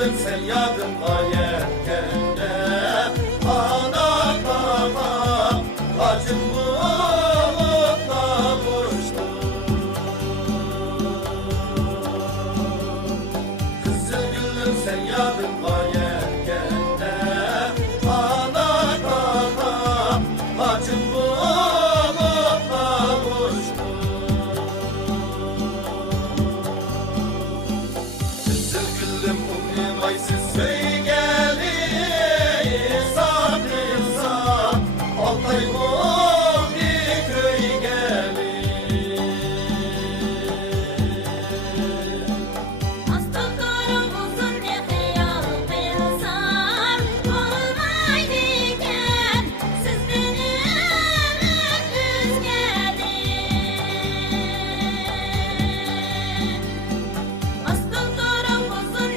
gülüm sen yadımda yerkende, ana baba acım bulutla buluştu. Kızıl gülüm sen yadımda yerkende, ana baba acım bulutla buluştu. Aysiz köy gelir, sabrınsa Altay bu bir köy gelir. Astıklarımızın ihtiyar kıyasar olmaydıyken sizden ümitsiz gelir. Astıklarımızın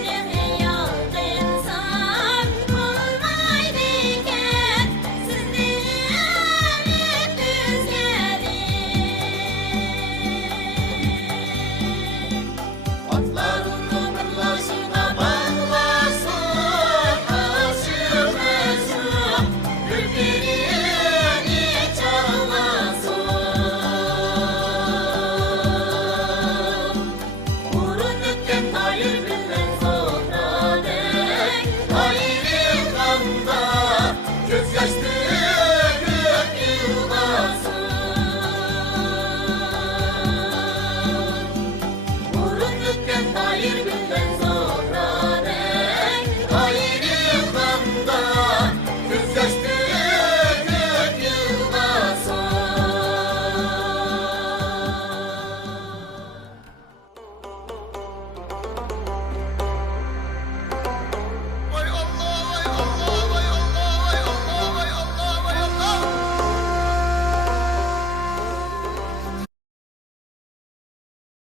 hayır